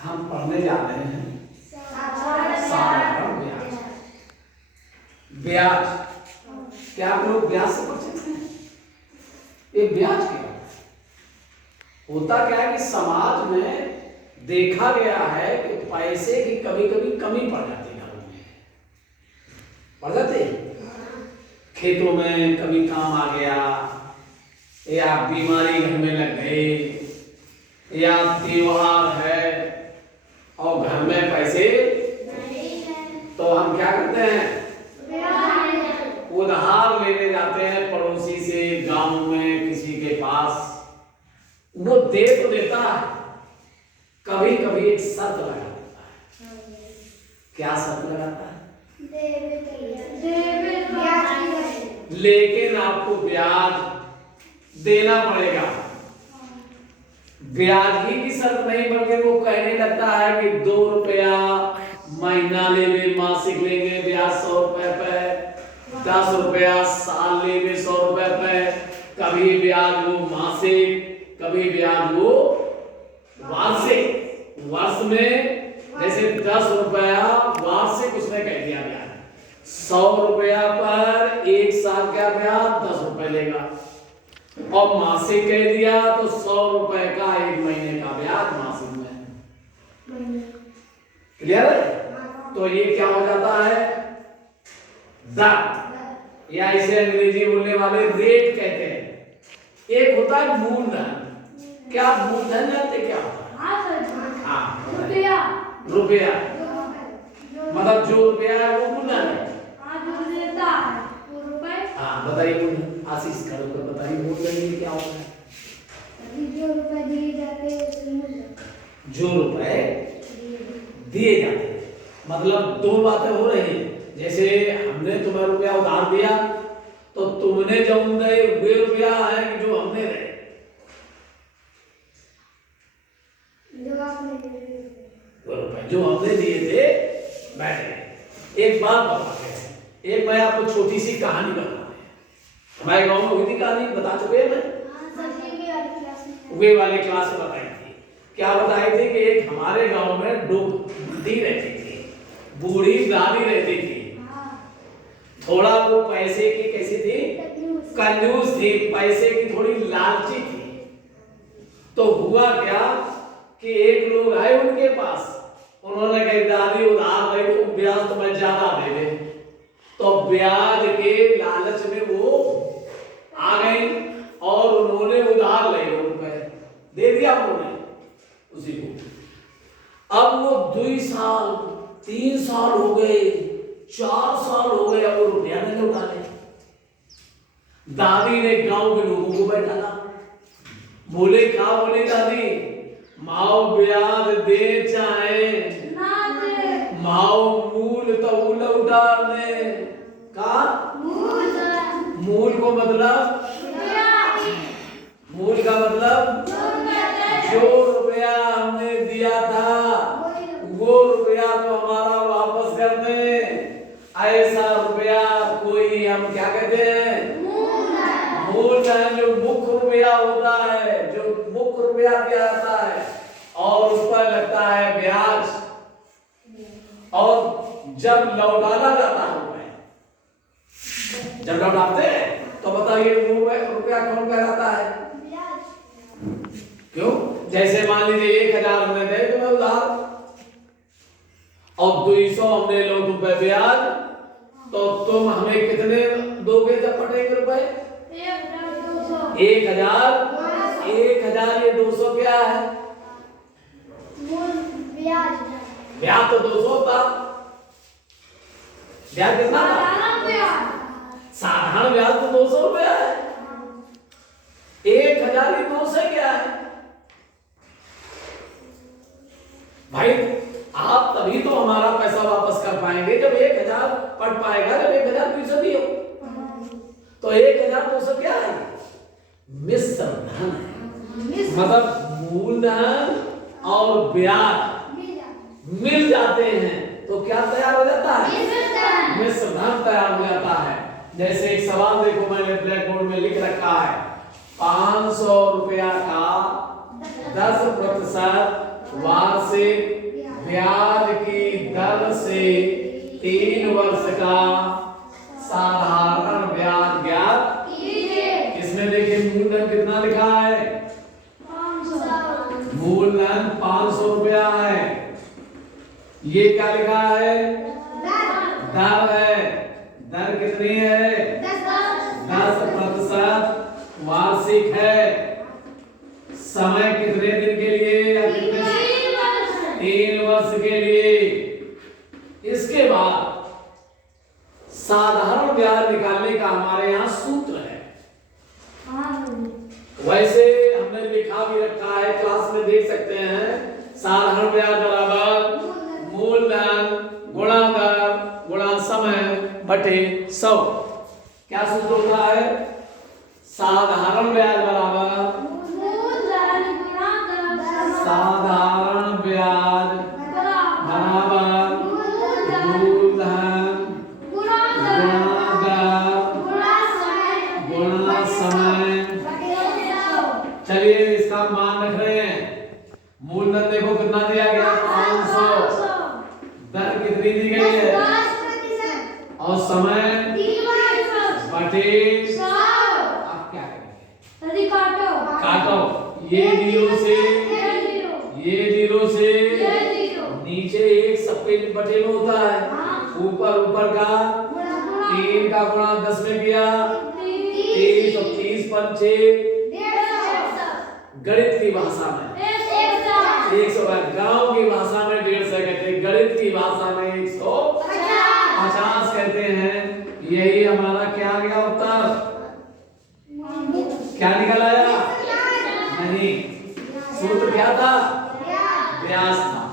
हम पढ़ने जा रहे हैं साधारण ब्याज। ब्याज क्या आप लोग ब्याज से परिचित हैं? ये ब्याज क्या होता क्या है कि समाज में देखा गया है कि पैसे की कभी कभी कमी पड़ जाती है, घरों में पड़ जाती है, खेतों में कभी काम आ गया, या बीमारी घर में लग गई, या त्योहार है और घर में पैसे नहीं है, तो हम क्या करते हैं? उधार लेने जाते हैं पड़ोसी से, गांव में किसी के पास। वो दे तो देता है, कभी कभी एक शर्त लगा देता है। क्या शर्त लगाता है? लेकिन आपको ब्याज देना पड़ेगा। ब्याज ही की शर्त नहीं, बल्कि वो कहने लगता है कि 2 रुपया महीना लेंगे, मासिक लेंगे ब्याज 100 रुपए पे, 10 रुपया साल लेंगे 100 रुपए पे, कभी ब्याज वो मासिक, कभी ब्याज वो वार्षिक। वर्ष में जैसे 10 रुपया वार्षिक उसने कह दिया ब्याज, 100 रुपया पर 1 साल का ब्याज 10 रुपए लेगा, और मासिक कह दिया तो 100 रुपए का 1 महीने का ब्याज मासिक में। क्लियर है? तो ये क्या हो जाता है? दर, या इसे अंग्रेजी बोलने वाले रेट कहते हैं। एक होता है मूलधन। क्या मूलधन जानते क्या होता है? हाँ, रुपया। रुपया मतलब जो रुपया है वो मूलधन है। हाँ बताइए, आशीष खड़े होकर बताइए मूलधन क्या होता है? जो रुपए दिए जाते हैं, जो रुपए दिए जाते हैं, मतलब 2 बातें हो रही हैं। जैसे हमने तुम्हें रुपया उधार दिया, तो तुमने जो दे वे रुपया है कि जो हमने दे, वो रुपए जो हमने दिए थे बैठे। एक बात बताते हैं, एक मैं आपको छोटी सी कहानी बताते हैं। हमारे गांव में हुई थी कहानी, बता चुके हैं मैं, वे वाले क्लास में बताई थी। क्या बताई थी कि एक हमारे गांव में बुढ़ी रहती थी, बूढ़ी दादी रहती थी। थोड़ा वो पैसे की कैसी थी? कंजूस थी, पैसे की थोड़ी लालची थी। तो हुआ क्या कि एक लोग आए उनके पास, उन्होंने कहा दादी उधार दे तो ब्याज तुम्हें ज्यादा दे दे। तो ब्याज के लालच में वो आ गई और उन्होंने उधार ले रुपए दे दिया उन्होंने उसी को। अब वो 2 साल 3 साल हो गए, 4 साल हो गए, अब वो रुपया नहीं उठा ले। दादी ने गांव के लोगों को बैठाला, बोले क्या? बोले दादी, माओ ब्याज दे चाहे ना दे, माओ मूल तो उधार दे। का मूल को मतलब, मूल का मतलब जो रुपया हमने दिया था वो रुपया तो हमारा वापस कर दे। ऐसा रुपया कोई हम क्या कहते हैं? मूलधन। जो मुख्य रुपया होता है, जो मुख्य रुपया दिया जाता है और उस पर लगता है ब्याज, और जब लौटाना जाता है रुपये, जब लौटाते हैं तो बताइए वो रुपया कौन कहलाता है? क्यों? जैसे मान लीजिए 1000 हमने दे तुम्हें उधार और 200 हमने लो तुम पे ब्याज, तो तुम हमें कितने दोगे जब फटेंगे रुपए? 1000। 1000 ये 200 क्या है? ब्याज तो 200 था। ब्याज कितना था? साधारण ब्याज तो 200 रुपया है। 1000 ही 200 क्या है भाई? आप तभी तो हमारा पैसा वापस कर पाएंगे जब 1000 पट पाएगा, जब 1200 भी हो। तो 1200 क्या है? मिश्र धन है, मतलब मूलधन और ब्याज मिल जाते हैं तो क्या तैयार हो जाता है? मिश्र धन तैयार हो जाता है। जैसे एक सवाल देखो, मैंने ब्लैक बोर्ड में लिख रखा है, 500 रुपया का 10% वार्षिक का साधारण ब्याज ज्ञात। इसमें देखिए मूलधन कितना लिखा है, मूलधन 500 रुपया है। ये क्या लिखा है, दर है। दर कितनी है, 10% वार्षिक है। समय कितने दिन के लिए या कितने, 3 वर्ष के लिए। इसके बाद साधारण ब्याज निकालने का हमारे यहाँ सूत्र है। वैसे हमने लिखा भी रखा है, क्लास में देख सकते हैं। साधारण ब्याज बराबर मूलधन गुणा दर गुणा समय बटे 100। क्या सूत्र होता है, साधारण ब्याज बराबर साधारण ब्याज बराबर मूलधन गुणा दर गुणा समय। चलिए इसका मान रख रहे हैं। मूलधन देखो कितना दिया गया, 500। दर कितनी दी गई है, और समय बटे 100। आप क्या करेंगे, काटो। ये जीरो से नीचे एक सबके बटे में होता है, ऊपर का 3 का गुणा 10 में किया 30 और 30 पंचे गणित की भाषा में 100, गांव की भाषा में 150 कहते हैं, गणित की भाषा में 150 कहते हैं। यही हमारा क्या गया उत्तर, क्या निकल आया, नहीं, सूत्र क्या था, ब्याज था।